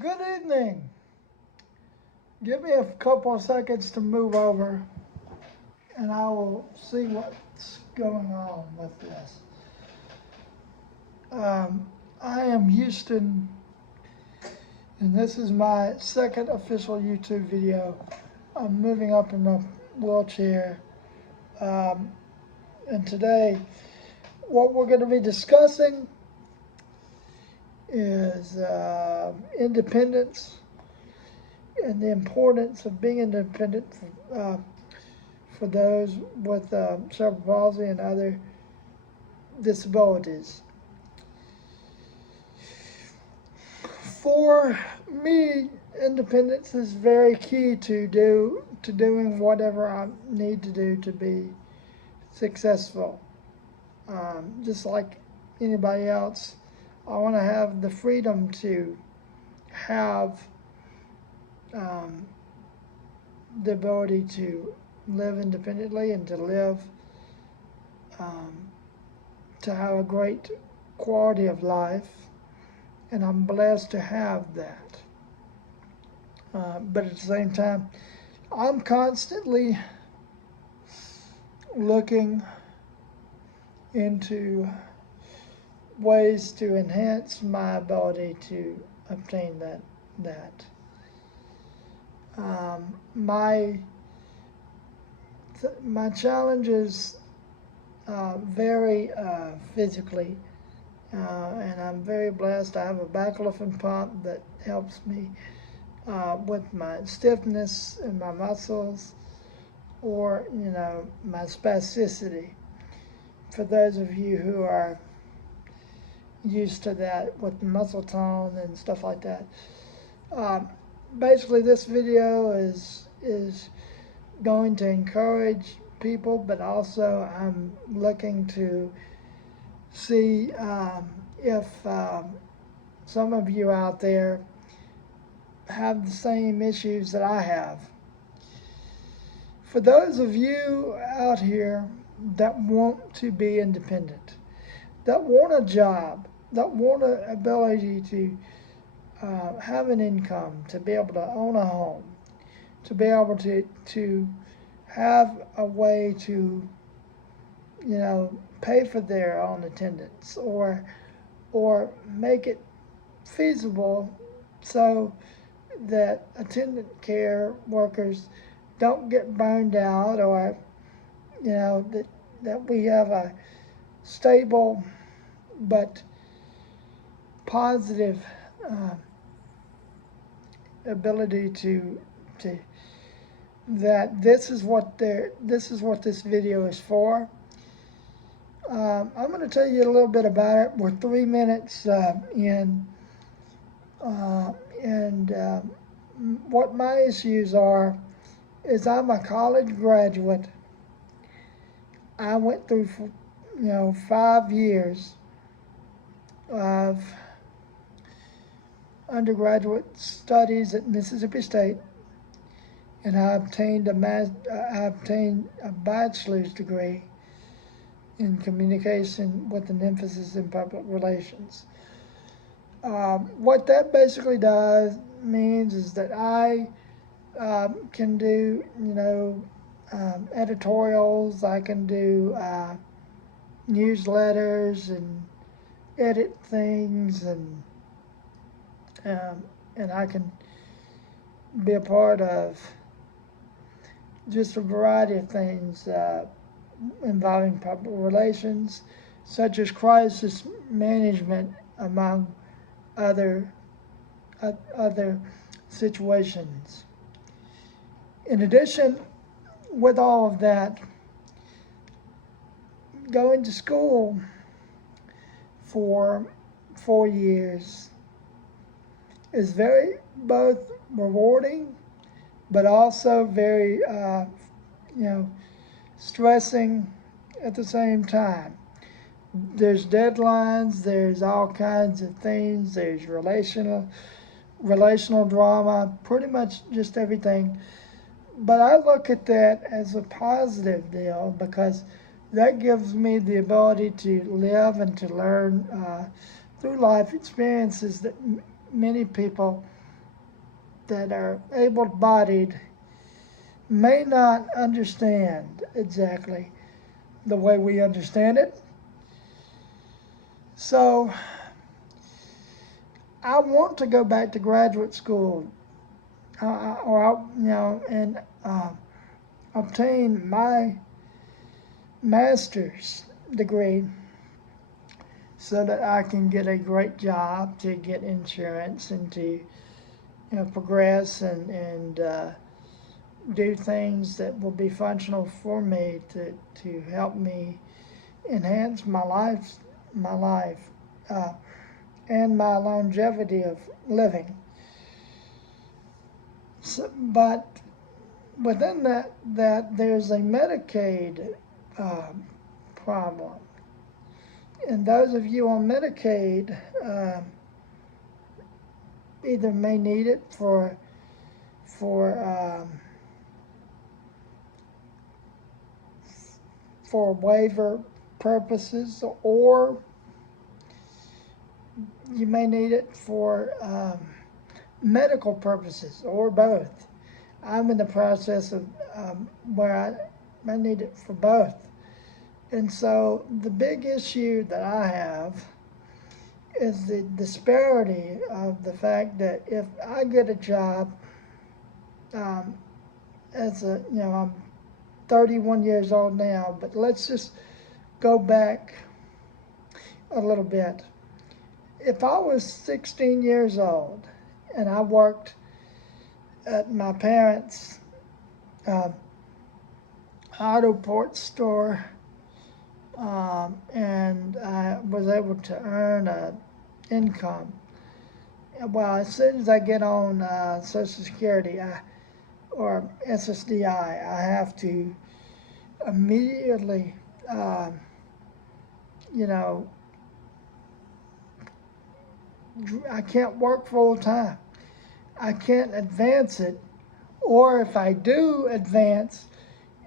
Good evening. Give me a couple of seconds to move over and I will see what's going on with this. I am Houston, and this is my second official YouTube video. I'm moving up in a wheelchair, um, and today what we're going to be discussing is independence and the importance of being independent for those with cerebral palsy and other disabilities. For me, independence is very key to doing whatever I need to do to be successful. Just like anybody else, I want to have the freedom to have the ability to live independently and to live to have a great quality of life, and I'm blessed to have that. But at the same time, I'm constantly looking into ways to enhance my ability to obtain that. My challenges vary physically, and I'm very blessed. I have a baclofen pump that helps me with my stiffness in my muscles, or my spasticity. For those of you who are used to that with muscle tone and stuff like that. Basically, this video is going to encourage people, but also I'm looking to see if some of you out there have the same issues that I have. For those of you out here that want to be independent, that want a job, that want an ability to have an income, to be able to own a home, to be able to have a way to, pay for their own attendance, or make it feasible so that attendant care workers don't get burned out, or that we have a stable but positive ability to that this is what this video is for. I'm going to tell you a little bit about it. We're 3 minutes in, and what my issues are is I'm a college graduate. I went through 5 years of undergraduate studies at Mississippi State, and I obtained a bachelor's degree in communication with an emphasis in public relations. What that basically means is that I can do editorials. I can do newsletters and edit things, and I can be a part of just a variety of things involving public relations, such as crisis management, among other situations. In addition, with all of that, going to school for 4 years is very both rewarding, but also very stressing at the same time. There's deadlines, there's all kinds of things, there's relational drama, pretty much just everything. But I look at that as a positive deal, because that gives me the ability to live and to learn through life experiences that many people that are able-bodied may not understand exactly the way we understand it. So I want to go back to graduate school, and obtain my master's degree so that I can get a great job, to get insurance, and to progress and do things that will be functional for me to help me enhance my life, uh, and my longevity of living. So, but within that there's a Medicaid uh, problem, and those of you on Medicaid either may need it for for waiver purposes, or you may need it for medical purposes, or both. I'm in the process of where I need it for both. And so the big issue that I have is the disparity of the fact that if I get a job um, I'm 31 years old now, but let's just go back a little bit. If I was 16 years old and I worked at my parents' uh, auto parts store, and I was able to earn an income. Well, as soon as I get on Social Security or SSDI, I have to immediately, you know, I can't work full time. I can't advance it, or if I do advance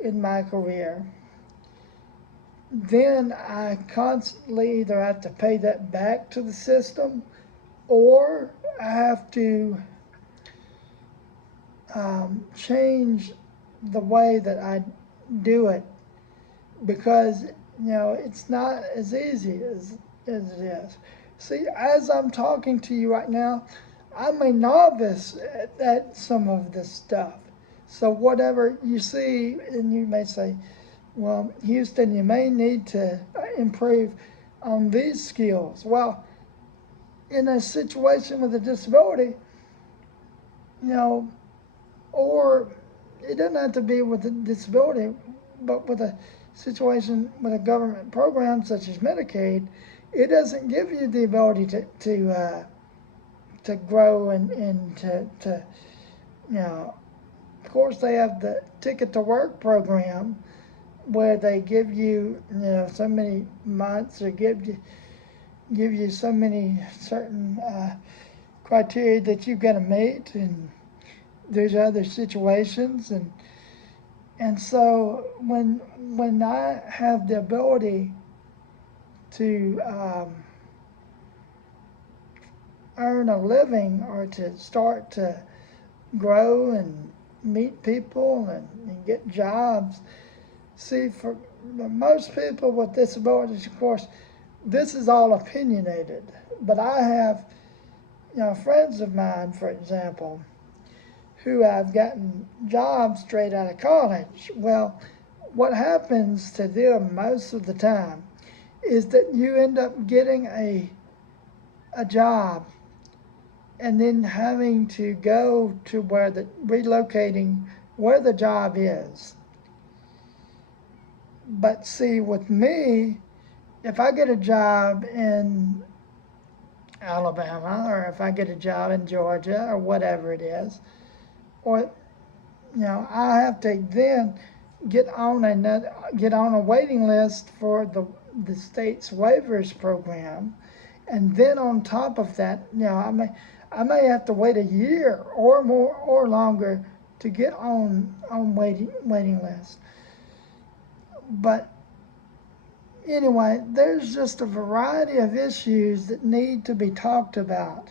in my career, then I constantly either have to pay that back to the system, or I have to change the way that I do it, because it's not as easy as it is. See, as I'm talking to you right now, I'm a novice at some of this stuff. So whatever you see, and you may say, well, Houston, you may need to improve on these skills. Well, in a situation with a disability, or it doesn't have to be with a disability, but with a situation with a government program such as Medicaid, it doesn't give you the ability to grow and to of course they have the Ticket to Work program where they give you so many months, or give you so many certain criteria that you've got to meet, and there's other situations, and so when I have the ability to earn a living, or to start to grow and meet people and get jobs. See, for most people with disabilities, of course, this is all opinionated. But I have, friends of mine, for example, who have gotten jobs straight out of college. Well, what happens to them most of the time is that you end up getting a job and then having to go to relocating where the job is. But see, with me, if I get a job in Alabama, or if I get a job in Georgia, or whatever it is, or I have to then get on a waiting list for the state's waivers program, and then on top of that, I may have to wait a year or more or longer to get on waiting list. But anyway, there's just a variety of issues that need to be talked about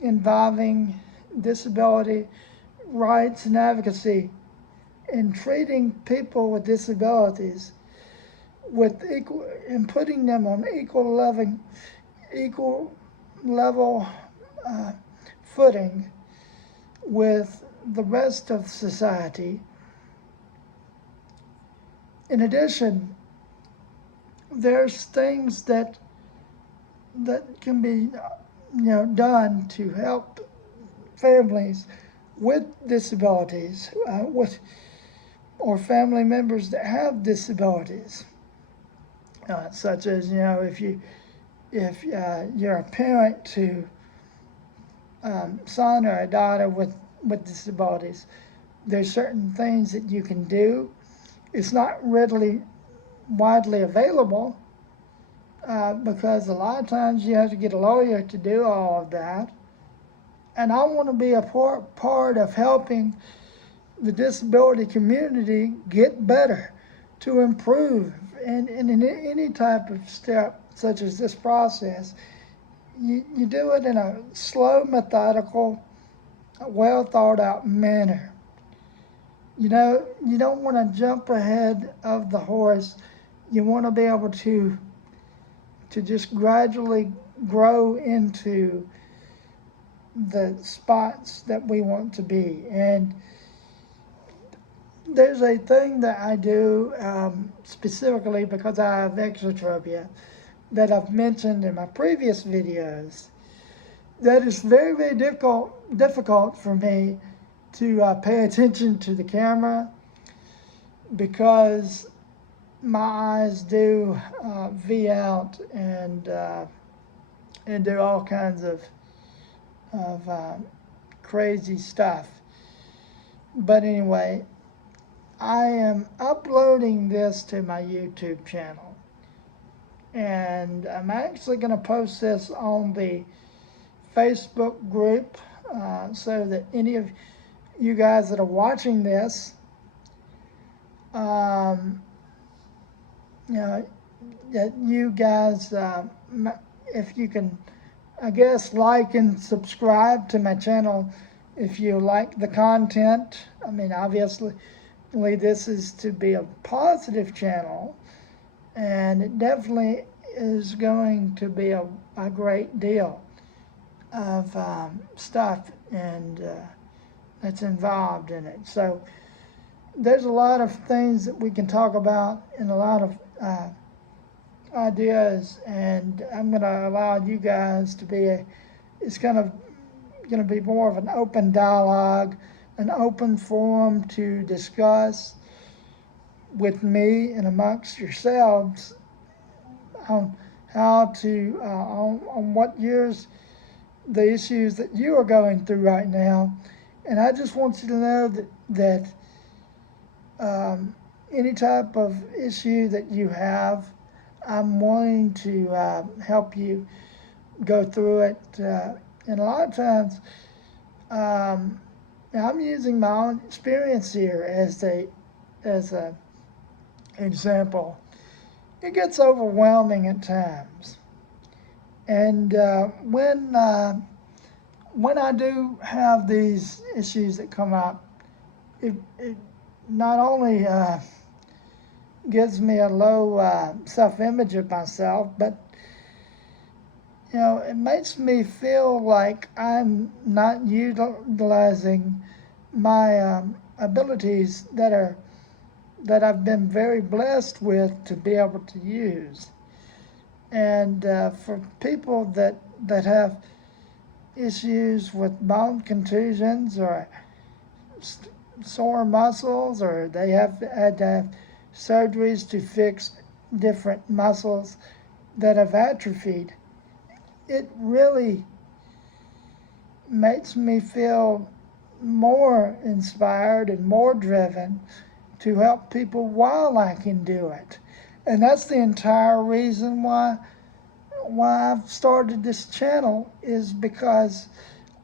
involving disability rights and advocacy in treating people with disabilities with equal and putting them on equal level footing with the rest of society. In addition, there's things that can be done to help families with disabilities, or family members that have disabilities, such as if you're a parent to son or a daughter with disabilities, there's certain things that you can do. It's not readily widely available because a lot of times you have to get a lawyer to do all of that. And I want to be a part of helping the disability community get better, to improve, and in any type of step such as this process, you do it in a slow, methodical, well thought out manner. You don't want to jump ahead of the horse. You want to be able to just gradually grow into the spots that we want to be. And there's a thing that I do specifically because I have exotropia that I've mentioned in my previous videos, that is very, very difficult for me to pay attention to the camera, because my eyes do V out and do all kinds of crazy stuff. But anyway, I am uploading this to my YouTube channel, and I'm actually going to post this on the Facebook group so that any of you guys that are watching this, that you guys, if you can, I guess, like and subscribe to my channel if you like the content. I mean, obviously, this is to be a positive channel, and it definitely is going to be a great deal of stuff and that's involved in it. So there's a lot of things that we can talk about and a lot of ideas, and I'm going to allow you guys to be it's kind of going to be more of an open dialogue, an open forum to discuss with me and amongst yourselves on how to, on what the issues that you are going through right now. And I just want you to know that any type of issue that you have, I'm willing to help you go through it. And a lot of times, I'm using my own experience here as a example. It gets overwhelming at times, and when I do have these issues that come up, it not only gives me a low self-image of myself, but it makes me feel like I'm not utilizing my abilities that I've been very blessed with to be able to use. And for people that have issues with bone contusions or sore muscles, or they had to have surgeries to fix different muscles that have atrophied, it really makes me feel more inspired and more driven to help people while I can do it. And that's the entire reason why I've started this channel, is because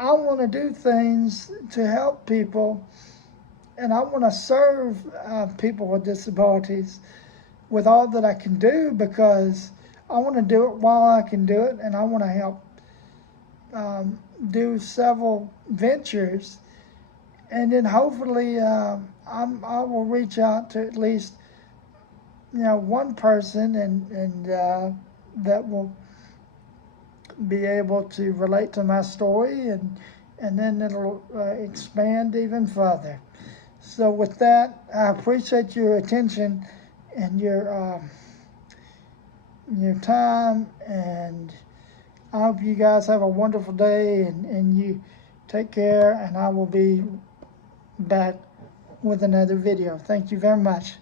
I want to do things to help people, and I want to serve people with disabilities with all that I can do, because I want to do it while I can do it, and I want to help do several ventures, and then hopefully I will reach out to at least one person, and that will be able to relate to my story, and then it'll expand even further. So with that, I appreciate your attention and your time, and I hope you guys have a wonderful day, and you take care, and I will be back with another video. Thank you very much.